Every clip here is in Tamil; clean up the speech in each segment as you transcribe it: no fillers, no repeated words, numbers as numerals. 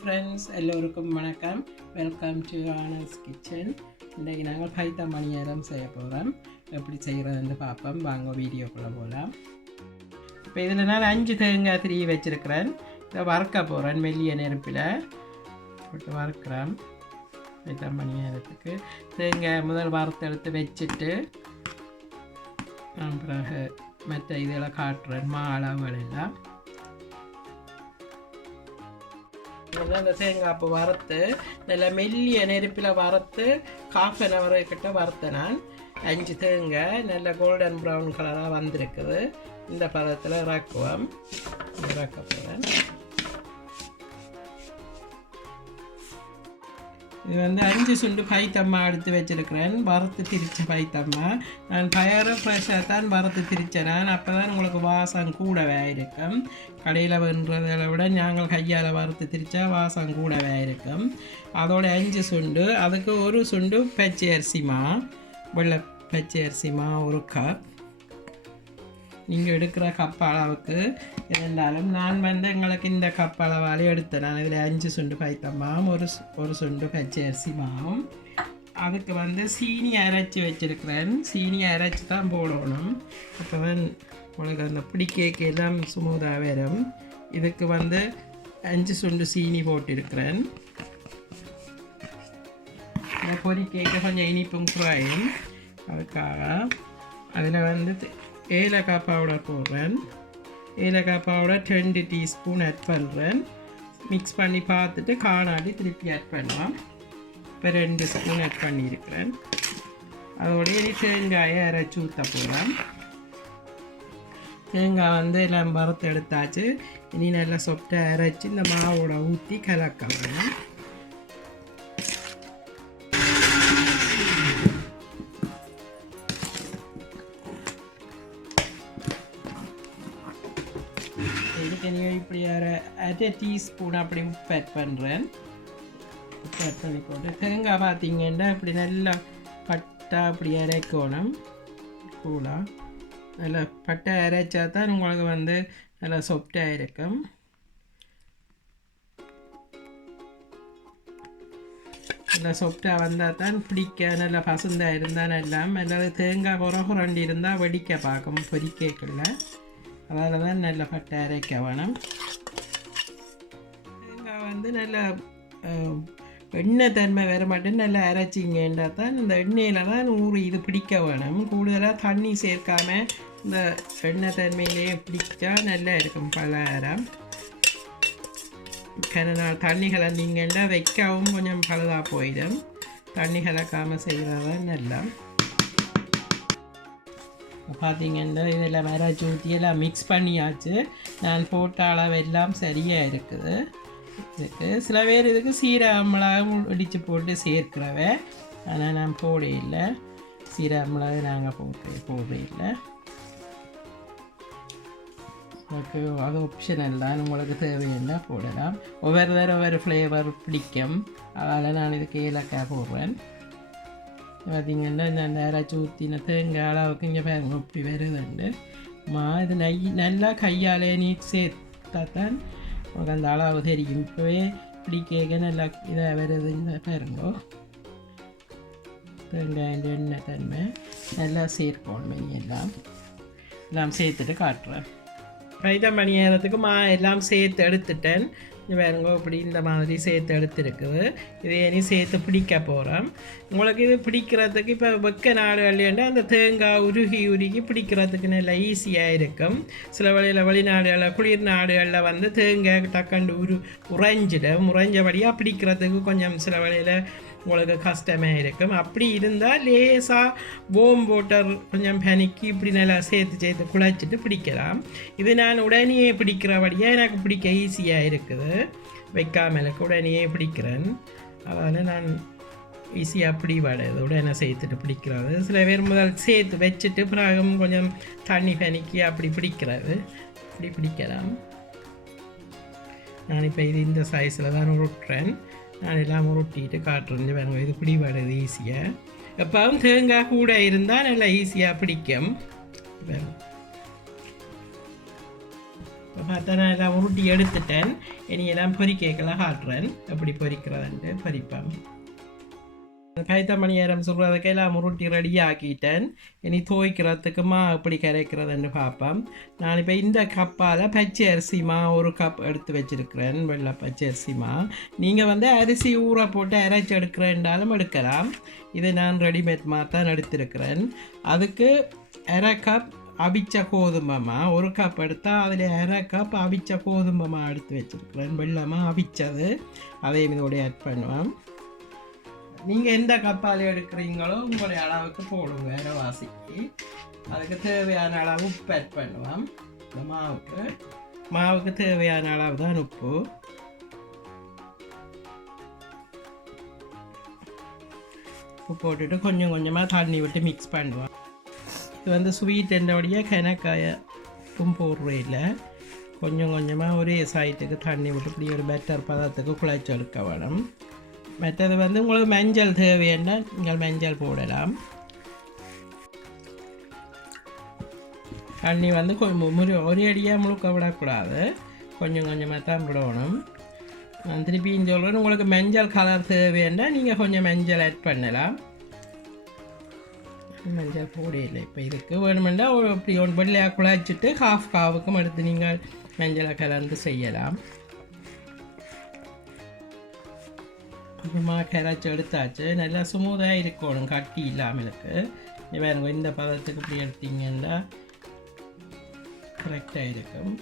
ஃப்ரெண்ட்ஸ் எல்லோருக்கும் வணக்கம். வெல்கம் டு ஆனஸ் கிச்சன். இன்றைக்கு நாங்கள் பைத்தம் பணியாரம் செய்ய போகிறோம். எப்படி செய்கிறதுன்னு பார்ப்போம். வாங்க வீடியோக்குள்ளே போகலாம். இப்போ இதில் நான் 5 தேங்காய் திருவி வச்சுருக்கிறேன். இதை வறுக்க போகிறேன். மெல்லிய நெருப்பில் போட்டு வறுக்கிறேன். பைத்தம் பணியாரத்துக்கு தேங்காய் முதல் வறுத்தெடுத்து வச்சுட்டு நான் பிறகு மற்ற இதெல்லாம் காட்டுறேன். அளவுகள் எல்லாம் அந்த தேங்காய் அப்போ வறுத்து நல்லா மெல்லிய நெருப்பில் வறுத்து 1/2 hour கிட்ட வறுத்தேன். நான் 5 தேங்காய் நல்ல கோல்டன் ப்ரௌன் கலராக வந்திருக்குது. இந்த பதத்தில் இறக்க போகிறேன். இது வந்து 5 சுண்டு பைத்தம்மா எடுத்து வச்சுருக்கிறேன். வறுத்து திரிச்ச பைத்தம்மா. நான் பயறு ஃப்ரெஷ்ஷாக தான் வறுத்து திரிச்சேன். அப்போ தான் உங்களுக்கு வாசம் கூடவே இருக்கும். கடையில் வென்றதை விட நாங்கள் கையால் வறுத்து திரிச்சா வாசம் கூடவே இருக்கும். அதோட 5 சுண்டு, அதுக்கு 1 சுண்டு பச்சை அரிசிமா, வெள்ளை பச்சை அரிசிமா 1 கப். நீங்கள் எடுக்கிற கப் அளவுக்கு இருந்தாலும் நான் வந்து எங்களுக்கு இந்த கப் அளவாலே எடுத்தேன். நான் இதில் 5 சுண்டு பைத்தம்மாவும் ஒரு சுண்டு பச்சை அரிசி மாவும். அதுக்கு வந்து சீனி அரைச்சி வச்சுருக்கிறேன். சீனி அரைச்சி தான் போடணும். அப்போ தான் உங்களுக்கு அந்த பிடிக்கேக்கு எல்லாம் ஸ்மூத்தாக வரும். இதுக்கு வந்து 5 சுண்டு சீனி போட்டிருக்கிறேன். பொரிக்கேக்கு கொஞ்சம் இனிப்பும் குறையும். அதுக்காக அதில் வந்து ஏலக்காய் பவுடர் போடுறேன். ஏலக்காய் பவுடர் 2 டீஸ்பூன் ஆட் பண்ணுறேன். மிக்ஸ் பண்ணி பார்த்துட்டு காணாடி திருப்பி ஆட் பண்ணலாம். இப்போ 2 ஸ்பூன் ஆட் பண்ணியிருக்கிறேன். அதோடைய தேங்காயை அரைச்சி ஊற்ற போகிறேன். தேங்காய் வந்து எல்லாம் வறுத்து எடுத்தாச்சு. இனி நல்லா சொப்டாக அரைச்சி இந்த மாவோட ஊற்றி கலக்கலாம். இதுக்கு நீங்கள் இப்படி 1/2 டீஸ்பூன் அப்படி உப்பு ஆட் பண்ணுறேன். உப்பு ஆட் பண்ணி போட்டு தேங்காய் பார்த்தீங்கன்னா இப்படி நல்லா பட்டா அப்படி அரைக்கணும். கூடாக நல்லா பட்டை அரைச்சா தான் உங்களுக்கு வந்து நல்லா சொப்டாக இருக்கும். நல்லா சொப்டாக வந்தால் தான் பிடிக்க நல்லா பசுந்தாக இருந்தால் எல்லாம் அல்லது தேங்காய் குறகுரண்டி இருந்தால் வெடிக்க பார்க்கும் பொரிக்கல. அதில் தான் நல்ல பட்டை அரைக்க வேணும். தேங்காய் வந்து நல்லா எண்ணெய் தன்மை வர மாட்டேன் நல்லா அரைச்சிங்கன்றா தான் இந்த எண்ணெயில் தான் இது பிடிக்க வேணும். கூடுதலாக தண்ணி சேர்க்காம இந்த எண்ணெய் தன்மையிலேயே பிடிச்சா நல்லா இருக்கும் பலகாரம். நாள் தண்ணி கலந்தீங்கன்னா வைக்கவும் கொஞ்சம் பழுதாக போயிடும். தண்ணி கலக்காமல் செய்கிறதான் நல்லா. பார்த்தீங்கன்னா இதெல்லாம் அரைச்சி ஊற்றி எல்லாம் மிக்ஸ் பண்ணியாச்சு. நான் போட்ட அளவு எல்லாம் சரியாக இருக்குது. இதுக்கு சில பேர் இதுக்கு சீரக மிளகு இடித்து போட்டு சேர்க்கிறவ. ஆனால் நான் போட இல்லை. சீரக மிளகு நாங்கள் போடுற இல்லை. உங்களுக்கு அது ஆப்ஷனல் தான். உங்களுக்கு தேவைன்னா போடலாம். ஒவ்வொரு ஃப்ளேவர் பிடிக்கும். அதனால் நான் இதுக்கு ஏலக்காய் போடுறேன். பார்த்திங்கன்னா இந்த அரைச்சி ஊற்றின தேங்காய் அளவுக்கு இங்கே பாருங்க இப்படி வருதுண்டு. இது நல்லா கையாலே நீட் சேர்த்தா தான் உங்களுக்கு அந்த அளவு தெரியும். இப்போவே பிடிக்க நல்லா இதாக வருது. இந்த பாருங்கோ தேங்காய் எண்ணெய் தன்மை நல்லா சேர்க்கணும். எல்லாம் சேர்த்துட்டு காட்டுறேன். பைத்தம் பணியாரத்துக்கு எல்லாம் சேர்த்து எடுத்துட்டேன். வேறுங்க இப்படி இந்த மாதிரி சேர்த்து எடுத்துருக்குது. இதை இனி சேர்த்து பிடிக்க போகிறோம். உங்களுக்கு இது பிடிக்கிறதுக்கு இப்போ வெக்க நாடுகள்லேருந்து அந்த தேங்காய் உருகி பிடிக்கிறதுக்கு நல்லா ஈஸியாக இருக்கும். சில வெளிநாடுகளில் குளிர் நாடுகளில் வந்து தேங்காய் டக்கண்டு உறைஞ்சபடியாக பிடிக்கிறதுக்கு கொஞ்சம் சில வழியில் உங்களுக்கு கஷ்டமாக இருக்கும். அப்படி இருந்தால் லேசாக போம் போட்டர் கொஞ்சம் பனிக்கு இப்படி நல்லா சேர்த்து குழைச்சிட்டு பிடிக்கலாம். இது நான் உடனே பிடிக்கிறபடியாக எனக்கு பிடிக்க ஈஸியாக இருக்குது. வைக்காமலுக்கு உடனே பிடிக்கிறேன். அதனால் நான் ஈஸியாக அப்படி வடையது உடனே சேர்த்துட்டு பிடிக்கிறது. சில பேர் முதல் சேர்த்து வச்சுட்டு பிறகு கொஞ்சம் தண்ணி பனிக்கு அப்படி பிடிக்கிறது. இப்படி பிடிக்கலாம். நான் இப்போ இது இந்த சைஸில் தான் உருட்டுறேன். நான் எல்லாம் உருட்டிட்டு காட்டுறேன். வேணும் இது பிடிபடுது ஈஸியாக. எப்பவும் தேங்காய் கூட இருந்தால் நல்லா ஈஸியாக பிடிக்கும். பார்த்தா நான் எல்லாம் உருட்டி எடுத்துட்டேன். இனி எல்லாம் பொரிக்கலாம் காட்டுறேன் எப்படி பொரிக்கிறதுன்ட்டு பொரிப்பேன். பைத்தம் பணியாரம் சொல்கிறதுக்கு எல்லாம் உருட்டி ரெடி ஆக்கிட்டேன். இனி துவைக்கிறதுக்கு மா எப்படி கரைக்கிறதுன்னு பார்ப்பேன். நான் இப்போ இந்த கப்பால் பச்சை அரிசி மா 1 கப் எடுத்து வச்சுருக்கிறேன். வெள்ளை பச்சை அரிசி மா. நீங்கள் வந்து அரிசி ஊற போட்டு அரைச்சி எடுக்கிறேன்றாலும் எடுக்கலாம். இது நான் ரெடிமேட் மா தான் எடுத்திருக்கிறேன். அதுக்கு 1/2 கப் அவிச்ச கோதுமைமா 1 கப் எடுத்தால் அதில் 1/2 கப் அவிச்ச கோதுமைமா எடுத்து வச்சுருக்கிறேன். வெள்ளமாக அவிச்சது அதையும் இதோடைய ஆட் பண்ணுவேன். நீங்கள் எந்த கப்பால் எடுக்கிறீங்களோ உங்களுடைய அளவுக்கு போடுங்க அரைவாசிக்கு. அதுக்கு தேவையான அளவு உப்பு ஆட் பண்ணுவேன். இந்த மாவுக்கு தேவையான அளவு தான் உப்பு. உப்பு போட்டுட்டு கொஞ்சம் கொஞ்சமாக தண்ணி விட்டு மிக்ஸ் பண்ணுவேன். இது வந்து ஸ்வீட் என்னோடைய கணக்காய உப்பும் போடுறே இல்லை. கொஞ்சம் கொஞ்சமாக ஒரே சைட்டுக்கு தண்ணி விட்டு இப்படி ஒரு பெட்டர் பதத்துக்கு குழைச்சி எடுக்க வேணும். மற்றது வந்து உங்களுக்கு மஞ்சள் தேவைன்னா நீங்கள் மஞ்சள் போடலாம். தண்ணி வந்து ஒரே அடியாக முழுக்க விடக்கூடாது, கொஞ்சம் கொஞ்சமாக தான் விடணும். நான் திருப்பியும் சொல்கிறேன், உங்களுக்கு மஞ்சள் கலர் தேவைன்னா நீங்கள் கொஞ்சம் மஞ்சள் ஆட் பண்ணலாம். மஞ்சள் போடையில்லை இப்போ இதுக்கு வேணுமெண்டா இப்படி ஒன்று வெள்ளையாக குழச்சிட்டு காவுக்கும் எடுத்து நீங்கள் மஞ்சளை கலந்து செய்யலாம். கொஞ்சமாக கரைச்சி எடுத்தாச்சு. நல்லா ஸ்மூத்தாக இருக்கணும், கட்டி இல்லாமலுக்கு. வேறு இந்த பதத்துக்கு இப்படி எடுத்தீங்கன்னா கரெக்டாக இருக்கும்.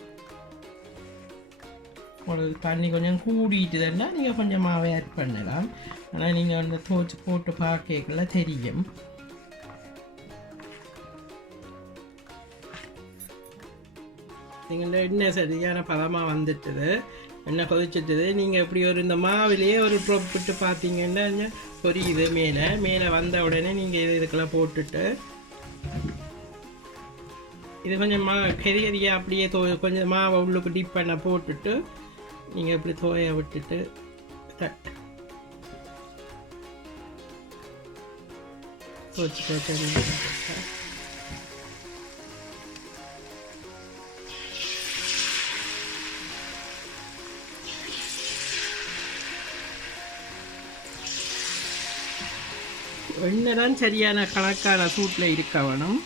உங்களுக்கு தண்ணி கொஞ்சம் கூடிட்டுதுன்னா நீங்கள் கொஞ்சம் மாவை ஆட் பண்ணலாம். ஆனால் நீங்கள் அந்த தோச்சு போட்டு பார்க்கல தெரியும். நீங்கள் எண்ணெய் சரியான பதமாக வந்துட்டுது, எண்ணெய் கொதிச்சிட்டுது. நீங்கள் இப்படி ஒரு இந்த மாவிலேயே ஒரு ட்ராப் விட்டு பார்த்தீங்கன்னா பொரியுது. மேலே வந்த உடனே நீங்கள் இதுக்கெல்லாம் போட்டுட்டு இது கொஞ்சம் கெதியாக அப்படியே கொஞ்சம் மாவை உள்ளுக்கு டிப் பண்ண போட்டுட்டு நீங்கள் இப்படி தோய விட்டுட்டு தோச்சு எண்ணெய் தான் சரியான கணக்கான சூட்டில் இருக்க வேணும்.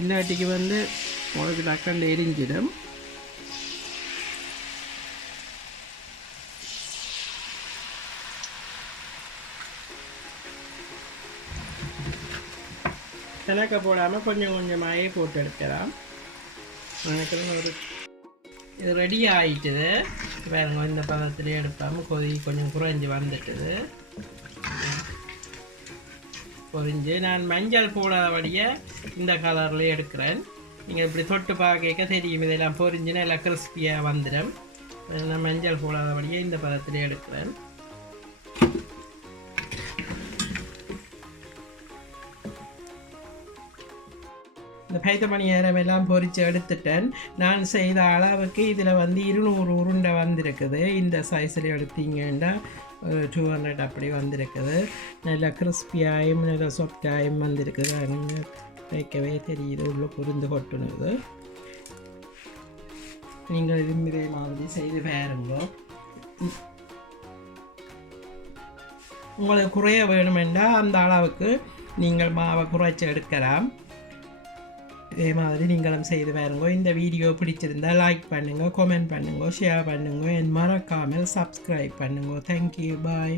இல்லாட்டிக்கு வந்து உங்களுக்கு டக்கல்ல எரிஞ்சிடும். கணக்க போடாமல் கொஞ்சம் கொஞ்சமாகவே போட்டு எடுக்கலாம். ஒரு இது ரெடி ஆகிட்டுது. வேறுங்க இந்த பதத்துலேயே எடுப்பாமல் கொஞ்சம் குறைஞ்சி வந்துட்டுது. பொரிஞ்சு நான் மஞ்சள் போடாதபடியே இந்த கலர்லேயே எடுக்கிறேன். நீங்கள் இப்படி தொட்டு பார்க்க தெரியும், இதெல்லாம் பொரிஞ்சுன்னா எல்லாம் கிறிஸ்பியாக வந்துடும். நான் மஞ்சள் போடாதபடியே இந்த பதத்திலே எடுக்கிறேன். இந்த பைத்தம் பணியாரம் எல்லாம் பொரித்து எடுத்துட்டேன். நான் செய்த அளவுக்கு இதில் வந்து 200 உருண்டை வந்திருக்குது. இந்த சைஸில் எடுத்தீங்கன்னா 200 அப்படி வந்திருக்குது. நல்லா கிறிஸ்பியாயும் நல்லா சாஃப்டாயும் வந்திருக்குது. நீங்கள் வைக்கவே தெரியுது, உள்ள புரிந்து கொட்டுனது. நீங்கள் இதே மாதிரி செய்து பாருங்க. உங்களுக்கு குறைய வேணுமென்றால் அந்த அளவுக்கு நீங்கள் மாவை குறைச்சி எடுக்கலாம். இதே மாதிரி நீங்களும் செய்து பாருங்க. இந்த வீடியோ பிடிச்சிருந்தால் லைக் பண்ணுங்க, கமெண்ட் பண்ணுங்க, ஷேர் பண்ணுங்க, மறக்காமல் சப்ஸ்கிரைப் பண்ணுங்க. தேங்க்யூ, பாய்.